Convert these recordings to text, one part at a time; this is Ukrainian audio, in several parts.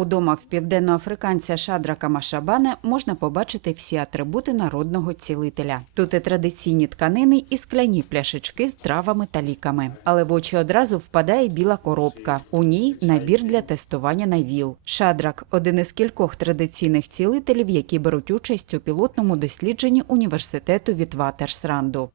Удома в південноафриканця Шадрака Машабане можна побачити всі атрибути народного цілителя. Тут і традиційні тканини, і скляні пляшечки з травами та ліками. Але в очі одразу впадає біла коробка. У ній набір для тестування на ВІЛ. Шадрак один із кількох традиційних цілителів, які беруть участь у пілотному дослідженні університету Вітватерсранду.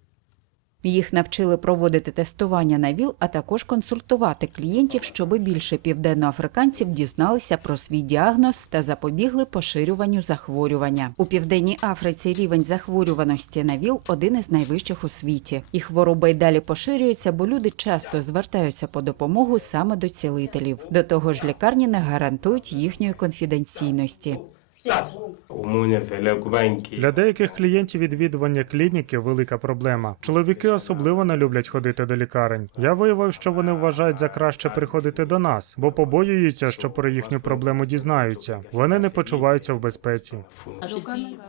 Їх навчили проводити тестування на ВІЛ, а також консультувати клієнтів, щоб більше південноафриканців дізналися про свій діагноз та запобігли поширюванню захворювання. У південній Африці рівень захворюваності на ВІЛ один із найвищих у світі. І хвороба й далі поширюється, бо люди часто звертаються по допомогу саме до цілителів. До того ж, лікарні не гарантують їхньої конфіденційності. Для деяких клієнтів відвідування клініки велика проблема. Чоловіки особливо не люблять ходити до лікарень. Я виявив, що вони вважають за краще приходити до нас, бо побоюються, що про їхню проблему дізнаються. Вони не почуваються в безпеці.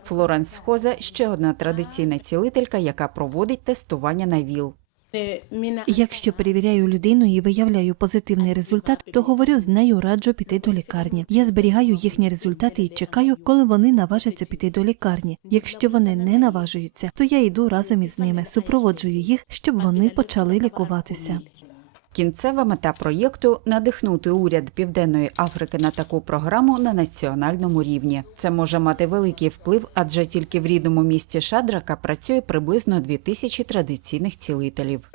Флоренс Хоза ще одна традиційна цілителька, яка проводить тестування на ВІЛ. Якщо перевіряю людину і виявляю позитивний результат, то говорю з нею раджу піти до лікарні. Я зберігаю їхні результати і чекаю, коли вони наважаться піти до лікарні. Якщо вони не наважуються, то я йду разом із ними, супроводжую їх, щоб вони почали лікуватися. Кінцева мета проєкту надихнути уряд Південної Африки на таку програму на національному рівні. Це може мати великий вплив, адже тільки в рідному місті Шадрака працює приблизно дві тисячі традиційних цілителів.